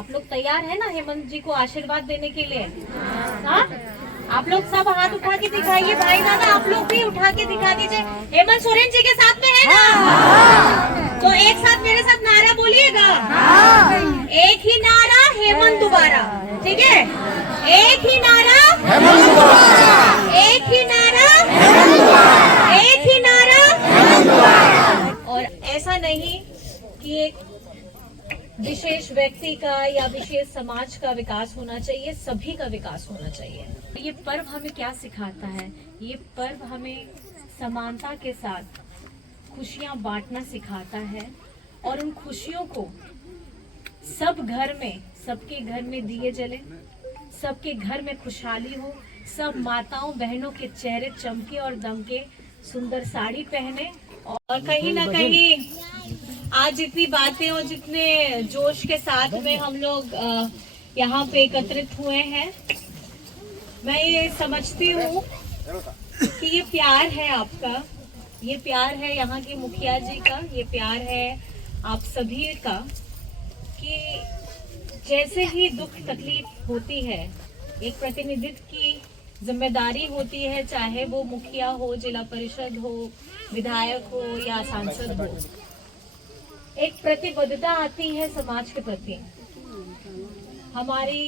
आप लोग तैयार है ना हेमंत जी को आशीर्वाद देने के लिए? हाँ, आप लोग सब हाथ उठा के दिखाइए। भाई दादा आप लोग भी उठा के दिखा दीजिए। हेमंत सोरेन जी के साथ में है ना? तो एक साथ मेरे साथ नारा बोलिएगा। एक ही नारा हेमंत दोबारा, ठीक है? एक ही नारा हेमंत दोबारा, एक ही नारा हेमंत दोबारा, एक ही नारा हेमंत दोबारा। और ऐसा नहीं कि एक विशेष व्यक्ति का या विशेष समाज का विकास होना चाहिए, सभी का विकास होना चाहिए। ये पर्व हमें क्या सिखाता है? ये पर्व हमें समानता के साथ खुशियां बांटना सिखाता है और उन खुशियों को सब घर में, सबके घर में दिए जले, सबके घर में खुशहाली हो, सब माताओं बहनों के चेहरे चमके और दमके, सुंदर साड़ी पहने। और कहीं ना कहीं आज जितनी बातें और जितने जोश के साथ में हम लोग यहाँ पे एकत्रित हुए हैं, मैं ये समझती हूँ कि ये प्यार है आपका, ये प्यार है यहाँ के मुखिया जी का, ये प्यार है आप सभी का कि जैसे ही दुख तकलीफ होती है एक प्रतिनिधित्व की जिम्मेदारी होती है, चाहे वो मुखिया हो, जिला परिषद हो, विधायक हो या सांसद हो, एक प्रतिबद्धता आती है समाज के प्रति। हमारी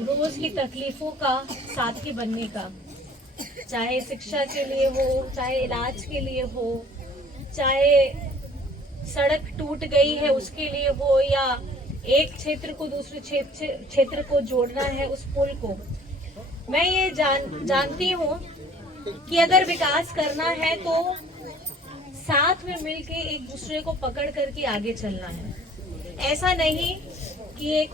रोज की तकलीफों का साथी बनने का, चाहे शिक्षा के लिए हो, चाहे इलाज के लिए हो, चाहे सड़क टूट गई है उसके लिए हो, या एक क्षेत्र को दूसरे क्षेत्र को जोड़ना है उस पुल को। मैं ये जानती हूँ कि अगर विकास करना है तो साथ में मिलके एक दूसरे को पकड़ करके आगे चलना है। ऐसा नहीं कि एक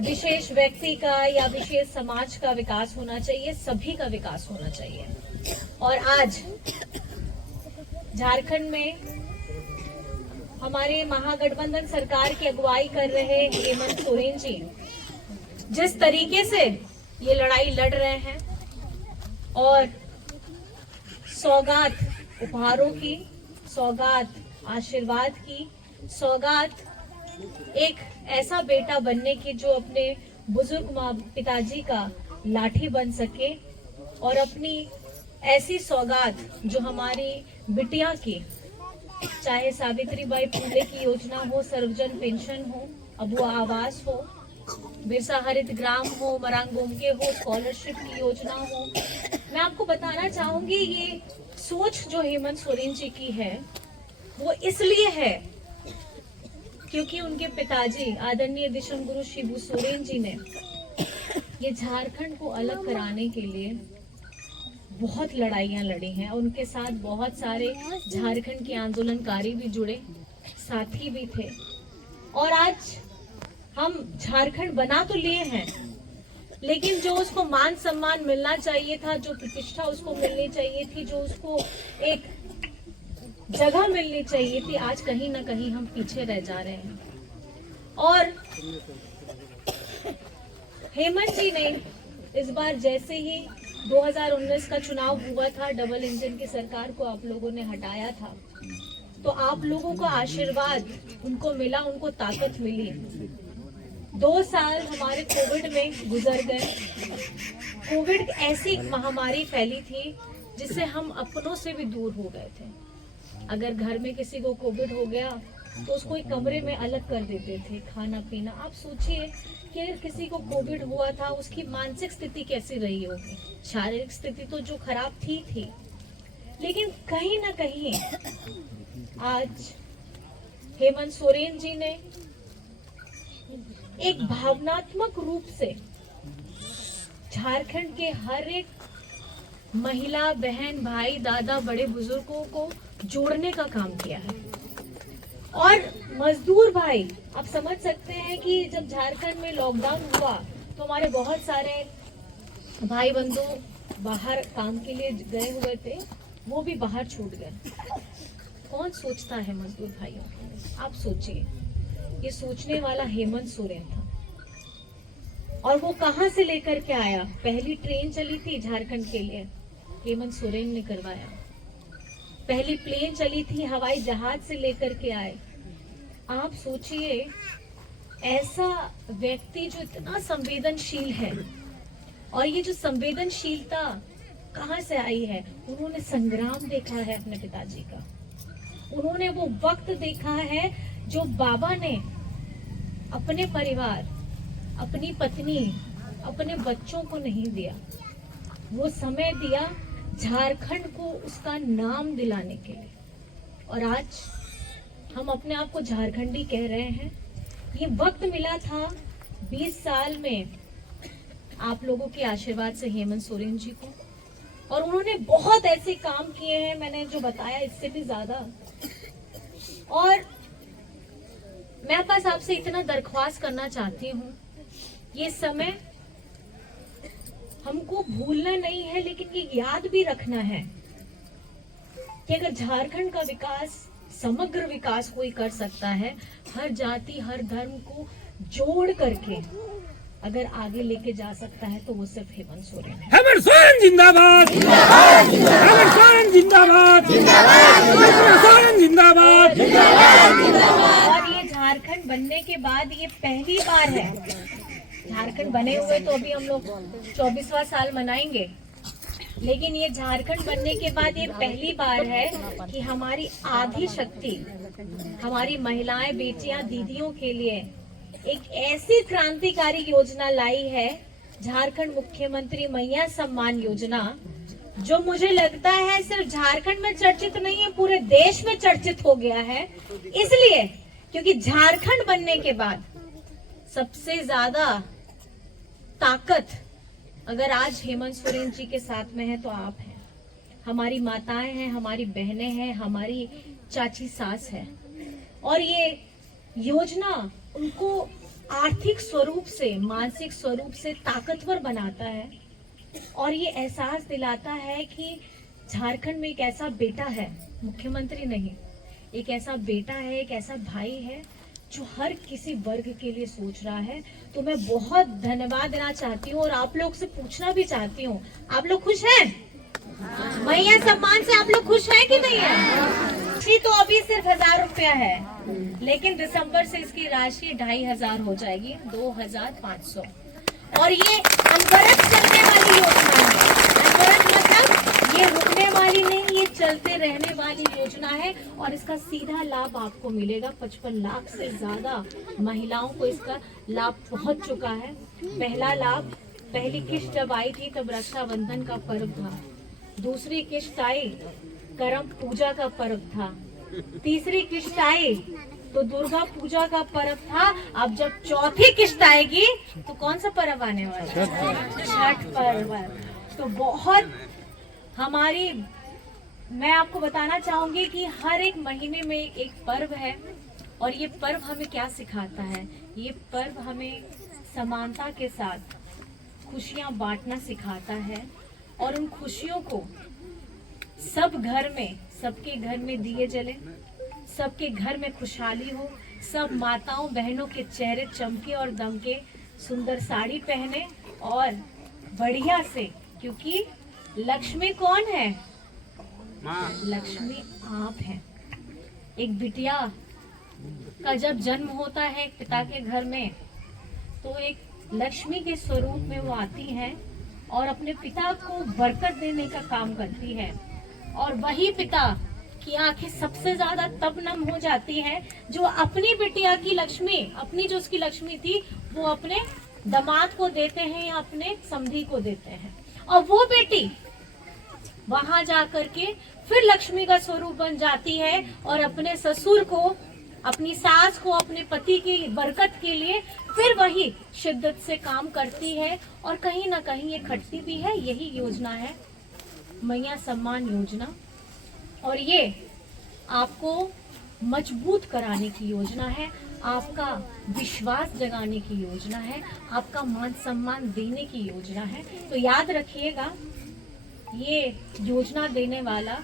विशेष व्यक्ति का या विशेष समाज का विकास होना चाहिए, सभी का विकास होना चाहिए। और आज झारखंड में हमारे महागठबंधन सरकार की अगुवाई कर रहे हेमंत सोरेन जी जिस तरीके से ये लड़ाई लड़ रहे हैं और सौगात उपहारों की, सौगात आशीर्वाद की, सौगात एक ऐसा बेटा बनने की जो अपने बुजुर्ग पिताजी का लाठी बन सके, और अपनी ऐसी सौगात जो हमारी बिटिया की, चाहे सावित्रीबाई फुले की योजना हो, सर्वजन पेंशन हो, अबुआ आवास हो, बिरसा हरित ग्राम हो, मरांग गोमके हो, स्कॉलरशिप की योजना हो। मैं आपको बताना चाहूंगी ये सोच जो हेमंत सोरेन जी की है वो इसलिए है क्योंकि उनके पिताजी आदरणीय दिशम गुरु शिबू सोरेन जी ने ये झारखंड को अलग कराने के लिए बहुत लड़ाइयां लड़ी हैं। उनके साथ बहुत सारे झारखंड के आंदोलनकारी भी जुड़े, साथी भी थे। और आज हम झारखंड बना तो लिए हैं, लेकिन जो उसको मान सम्मान मिलना चाहिए था, जो प्रतिष्ठा उसको मिलनी चाहिए थी, जो उसको एक जगह मिलनी चाहिए थी, आज कहीं ना कहीं हम पीछे रह जा रहे हैं। और हेमंत जी ने इस बार जैसे ही 2019 का चुनाव हुआ था, डबल इंजन की सरकार को आप लोगों ने हटाया था, तो आप लोगों का आशीर्वाद उनको मिला, उनको ताकत मिली। 2 साल हमारे कोविड में गुजर गए। कोविड ऐसी महामारी फैली थी जिससे हम अपनों से भी दूर हो गए थे। अगर घर में किसी को कोविड हो गया तो उसको एक कमरे में अलग कर देते थे, खाना पीना। आप सोचिए कि अगर किसी को कोविड हुआ था उसकी मानसिक स्थिति कैसी रही होगी, शारीरिक स्थिति तो जो खराब थी। लेकिन कहीं ना कहीं आज हेमंत सोरेन जी ने एक भावनात्मक रूप से झारखंड के हर एक महिला, बहन, भाई, दादा, बड़े बुजुर्गों को जोड़ने का काम किया है। और मजदूर भाई, आप समझ सकते हैं कि जब झारखंड में लॉकडाउन हुआ तो हमारे बहुत सारे भाई बंधु बाहर काम के लिए गए हुए थे, वो भी बाहर छूट गए। कौन सोचता है मजदूर भाइयों को? आप सोचिए, ये सोचने वाला हेमंत सोरेन था। और वो कहां से लेकर के आया? पहली ट्रेन चली थी झारखंड के लिए, हेमंत सोरेन ने करवाया। पहली प्लेन चली थी, हवाई जहाज से लेकर के आए। आप सोचिए ऐसा व्यक्ति जो इतना संवेदनशील है, और ये जो संवेदनशीलता कहाँ से आई है? उन्होंने संग्राम देखा है अपने पिताजी का, उन्होंने वो वक्त देखा है जो बाबा ने अपने परिवार, अपनी पत्नी, अपने बच्चों को नहीं दिया। वो समय दिया झारखंड को उसका नाम दिलाने के लिए, और आज हम अपने आप को झारखंडी कह रहे हैं। ये वक्त मिला था 20 साल में आप लोगों के आशीर्वाद से हेमंत सोरेन जी को, और उन्होंने बहुत ऐसे काम किए हैं, मैंने जो बताया इससे भी ज्यादा। और मैं बस आपसे इतना दरख्वास्त करना चाहती हूँ, ये समय हमको भूलना नहीं है, लेकिन ये याद भी रखना है कि अगर झारखंड का विकास, समग्र विकास कोई कर सकता है, हर जाति हर धर्म को जोड़ करके अगर आगे लेके जा सकता है, तो वो सिर्फ हेमंत सोरेन है। हेमंत सोरेन जिंदाबाद, जिंदाबाद, हेमंत सोरेन जिंदाबाद, जिंदाबाद, हेमंत सोरेन जिंदाबाद, जिंदाबाद। और ये झारखंड बनने के बाद ये पहली बार है, झारखंड बने हुए तो अभी हम लोग 24वां साल मनाएंगे, लेकिन ये झारखंड बनने के बाद ये पहली बार है कि हमारी आधी शक्ति, हमारी महिलाएं, बेटियां, दीदियों के लिए एक ऐसी क्रांतिकारी योजना लाई है, झारखंड मुख्यमंत्री मैया सम्मान योजना, जो मुझे लगता है सिर्फ झारखंड में चर्चित नहीं है, पूरे देश में चर्चित हो गया है। इसलिए क्योंकि झारखंड बनने के बाद सबसे ज्यादा ताकत अगर आज हेमंत सोरेन जी के साथ में है तो आप हैं, हमारी माताएं हैं, हमारी बहनें हैं, हमारी चाची सास है। और ये योजना उनको आर्थिक स्वरूप से, मानसिक स्वरूप से ताकतवर बनाता है, और ये एहसास दिलाता है कि झारखंड में एक ऐसा बेटा है, मुख्यमंत्री नहीं, एक ऐसा बेटा है, एक ऐसा भाई है जो हर किसी वर्ग के लिए सोच रहा है। तो मैं बहुत धन्यवाद देना चाहती हूँ, और आप लोग से पूछना भी चाहती हूँ, आप लोग खुश हैं? मैया सम्मान से आप लोग खुश हैं कि नहीं है? जी, तो अभी सिर्फ 1000 रुपया है, लेकिन दिसंबर से इसकी राशि 2500 हो जाएगी, 2500। और ये अनवरत चलने वाली योजना है। अनवरत मतलब ये रुकने वाली नहीं, ये चलते रहने वाली योजना है, और इसका सीधा लाभ आपको मिलेगा। 55 लाख से ज्यादा महिलाओं को इसका लाभ पहुंच चुका है। पहला लाभ, पहली किस्त जब आई थी तब रक्षाबंधन का पर्व था, दूसरी किस्त आई करम पूजा का पर्व था, तीसरी किस्त आई तो दुर्गा पूजा का पर्व था। अब जब चौथी किस्त आएगी तो कौन सा पर्व आने वाला है? छठ पर्व। तो बहुत हमारी, मैं आपको बताना चाहूंगी कि हर एक महीने में एक पर्व है, और ये पर्व हमें क्या सिखाता है? ये पर्व हमें समानता के साथ खुशियां बांटना सिखाता है, और उन खुशियों को सब घर में, सबके घर में दिए जले, सबके घर में खुशहाली हो, सब माताओं बहनों के चेहरे चमके और दमके, सुंदर साड़ी पहने और बढ़िया से, क्योंकि लक्ष्मी कौन है? लक्ष्मी आप हैं। एक बिटिया का जब जन्म होता है पिता के घर में, तो एक लक्ष्मी के स्वरूप में वो आती हैं और अपने पिता को बरकत देने का काम करती है। और वही पिता की आंखें सबसे ज्यादा तब नम हो जाती है जो अपनी बिटिया की लक्ष्मी, अपनी जो उसकी लक्ष्मी थी, वो अपने दामाद को देते हैं या अपने समधी को देते हैं, और वो बेटी वहां जाकर के फिर लक्ष्मी का स्वरूप बन जाती है, और अपने ससुर को, अपनी सास को, अपने पति की बरकत के लिए फिर वही शिद्दत से काम करती है, और कहीं ना कहीं ये खटती भी है। यही योजना है मैया सम्मान योजना, और ये आपको मजबूत कराने की योजना है, आपका विश्वास जगाने की योजना है, आपका मान सम्मान देने की योजना है। तो याद रखिएगा, ये योजना देने वाला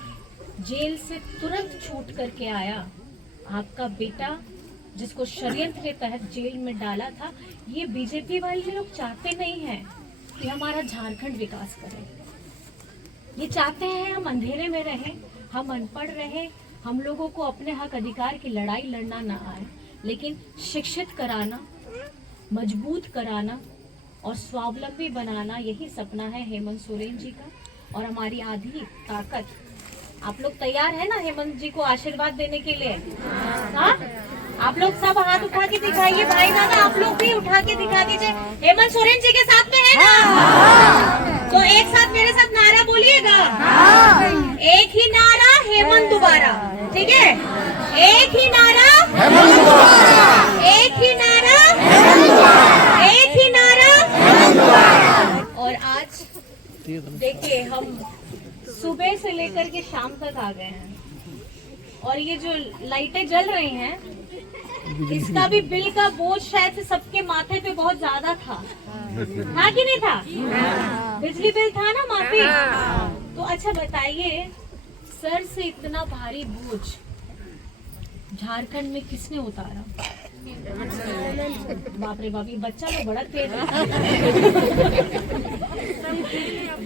जेल से तुरंत छूट करके आया आपका बेटा, जिसको षड्यंत्र के तहत जेल में डाला था। ये बीजेपी वाले लोग चाहते नहीं हैं कि हमारा झारखंड विकास करे, ये चाहते हैं हम अंधेरे में रहें, हम अनपढ़ रहें, हम लोगों को अपने हक अधिकार की लड़ाई लड़ना ना आए। लेकिन शिक्षित कराना, मजबूत कराना और स्वावलंबी बनाना, यही सपना है हेमंत सोरेन जी का और हमारी आधी ताकत। आप लोग तैयार है ना हेमंत जी को आशीर्वाद देने के लिए? हाँ, आप लोग सब हाथ उठा के दिखाइए। भाई दादा आप लोग भी उठा के दिखा दीजिए। हेमंत सोरेन जी के साथ में है ना? तो एक साथ मेरे साथ नारा बोलिएगा। एक ही नारा हेमंत दोबारा, ठीक है? एक ही नारा हेमंत दोबारा, एक ही नारा हेमंत दोबारा, एक ही नारा हेमंत दोबारा। और आज देखिए हम सुबह से लेकर के शाम तक आ गए हैं और ये जो लाइटें जल रही हैं इसका भी बिल का बोझ शायद से सबके माथे पे बहुत ज्यादा था कि नहीं था? बिजली बिल था ना माफी। तो अच्छा बताइए, सर से इतना भारी बोझ झारखंड में किसने उतारा? बाप रे बाप, ये बच्चा तो बड़ा तेज है।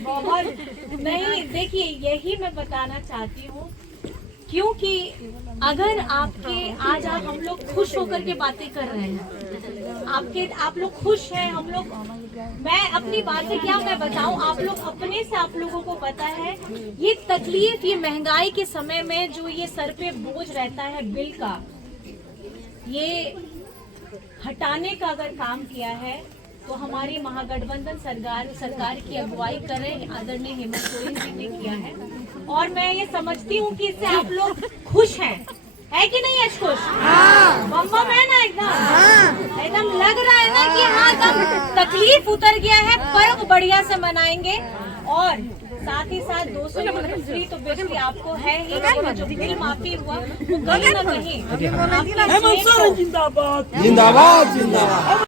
बहुत नहीं, देखिए यही मैं बताना चाहती हूँ, क्योंकि अगर आज हम लोग खुश होकर के बातें कर रहे हैं, आप लोग खुश हैं, हम लोग, मैं अपनी बातें क्या मैं बताऊं, आप लोग अपने से आप लोगों को पता है ये तकलीफ, ये महंगाई के समय में जो ये सर पे बोझ रहता है बिल का, ये हटाने का अगर काम किया है तो हमारी महागठबंधन सरकार की अगुवाई कर रहे आदरणीय हेमंत सोरेन जी ने किया है। और मैं ये समझती हूँ कि इससे आप लोग खुश हैं, है कि नहीं? आज खुश बम बम है ना? एकदम लग रहा है ना कि हाँ एकदम तकलीफ उतर गया है, पर्व बढ़िया से मनाएंगे। और साथ ही साथ 200 यूनिट फ्री तो बिजली आपको है ही, जो बिल माफी हुआ वो कहीं ना कहीं हेमंत सोरेन जिंदाबाद, जिंदाबाद जिंदाबाद।